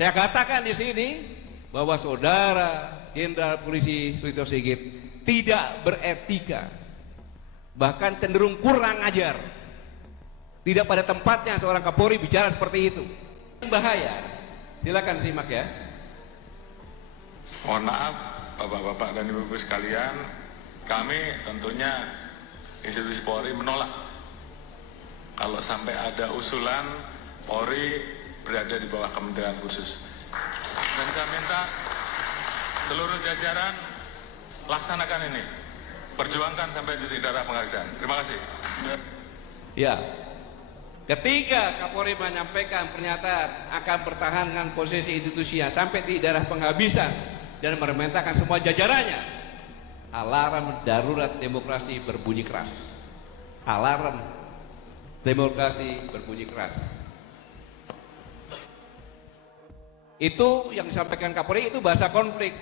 Saya katakan di sini bahwa saudara Jenderal Polisi Sulistyo Sigit tidak beretika, bahkan cenderung kurang ajar. Tidak pada tempatnya seorang Kapolri bicara seperti itu. Bahaya. Silakan simak ya. Mohon maaf Bapak-bapak dan Ibu-ibu sekalian, kami tentunya institusi Polri menolak kalau sampai ada usulan Polri berada di bawah Kementerian Khusus. Dan saya minta seluruh jajaran laksanakan ini, perjuangkan sampai titik darah penghabisan. Terima kasih. Ya, ketika Kapolri menyampaikan pernyataan akan pertahankan posisi institusinya sampai di darah penghabisan dan memerintahkan semua jajarannya, alarm darurat demokrasi berbunyi keras. Alarm demokrasi berbunyi keras. Itu yang disampaikan Kapolri itu bahasa konflik,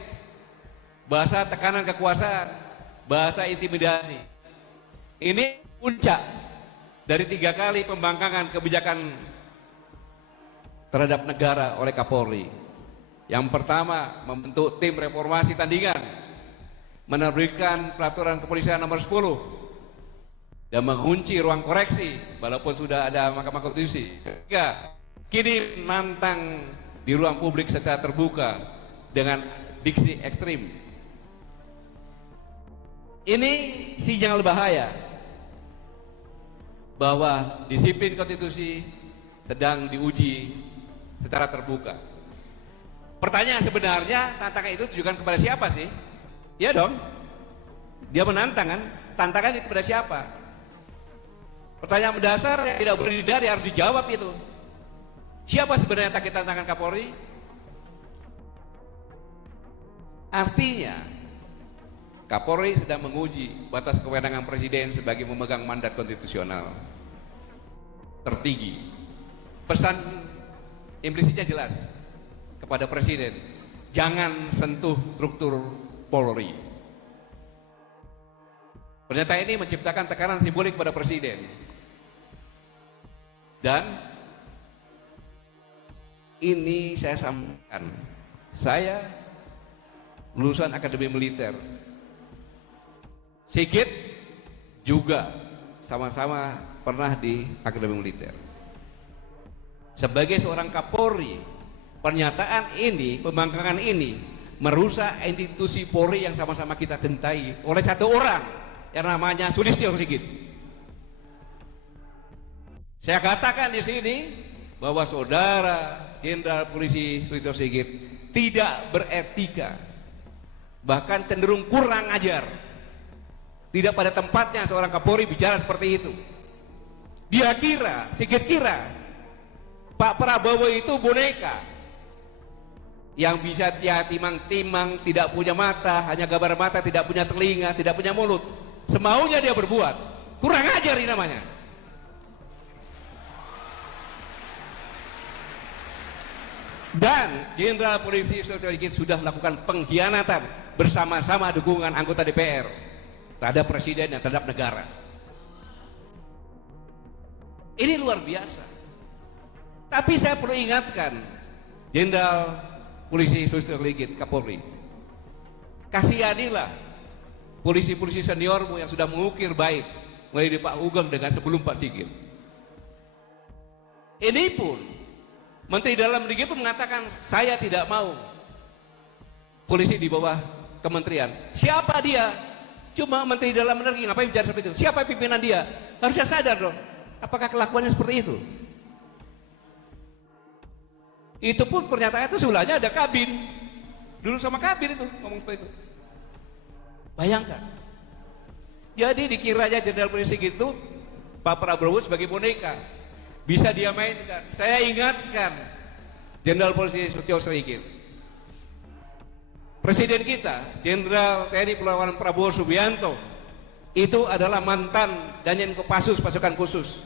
bahasa tekanan kekuasaan, bahasa intimidasi. Ini puncak dari 3 kali pembangkangan kebijakan terhadap negara oleh Kapolri. Yang pertama, membentuk tim reformasi tandingan, menerbitkan peraturan kepolisian nomor 10 dan mengunci ruang koreksi walaupun sudah ada Mahkamah Konstitusi. Ketiga, kini menantang di ruang publik secara terbuka dengan diksi ekstrim. Ini sinyal bahaya bahwa disiplin konstitusi sedang diuji secara terbuka. Pertanyaan sebenarnya, tantangan itu ditujukan kepada siapa sih? Ya dong, dia menantang kan? Tantangan itu kepada siapa? Pertanyaan mendasar yang tidak berdiri harus dijawab itu. Siapa sebenarnya yang tantangan Kapolri? Artinya Kapolri sedang menguji batas kewenangan Presiden sebagai memegang mandat konstitusional tertinggi. Pesan implisitnya jelas kepada Presiden, jangan sentuh struktur Polri. Pernyataan ini menciptakan tekanan simbolik pada Presiden. Dan ini saya sampaikan, saya lulusan Akademi Militer, Sigit juga sama-sama pernah di Akademi Militer. Sebagai seorang Kapolri, pernyataan ini, pembangkangan ini merusak institusi Polri yang sama-sama kita cintai oleh satu orang yang namanya Sulistyo Sigit. Saya katakan di sini bahwa saudara Jenderal Polisi Sulistyo Sigit tidak beretika, bahkan cenderung kurang ajar. Tidak pada tempatnya seorang Kapolri bicara seperti itu. Dia kira, Sigit kira Pak Prabowo itu boneka yang bisa timang-timang, tidak punya mata, hanya gambar mata, tidak punya telinga, tidak punya mulut, semaunya dia berbuat. Kurang ajar ini namanya. Dan Jenderal Polisi Sulistyo Sigit sudah melakukan pengkhianatan bersama-sama dukungan anggota DPR terhadap Presiden dan terhadap negara. Ini luar biasa. Tapi saya perlu ingatkan Jenderal Polisi Sulistyo Sigit, Kapolri, kasihanilah polisi-polisi seniormu yang sudah mengukir baik mulai dari Pak Ugeng dengan sebelum Pak Sigit. Ini pun Menteri Dalam Negeri pun mengatakan, saya tidak mau polisi di bawah kementerian. Siapa dia? Cuma Menteri Dalam Negeri, ngapain bicara seperti itu? Siapa pimpinan dia? Harusnya sadar dong, apakah kelakuannya seperti itu? Itu pun pernyataan itu sebelahnya ada Kabin, dulu sama Kabin itu ngomong seperti itu. Bayangkan, jadi dikiranya Jenderal Polisi gitu Pak Prabowo sebagai boneka, bisa dia mainkan. Saya ingatkan Jenderal Polisi Sulistyo Sigit, Presiden kita Jenderal TNI Purnawirawan Prabowo Subianto itu adalah mantan Danjen Kopassus pasukan khusus,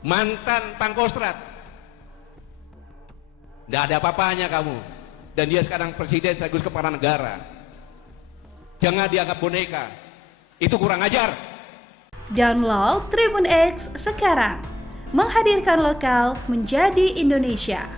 mantan Pangkostrat. Tidak ada apa-apanya kamu. Dan dia sekarang presiden sekaligus kepala negara. Jangan dianggap boneka. Itu kurang ajar. Download Tribun X sekarang. Menghadirkan lokal menjadi Indonesia.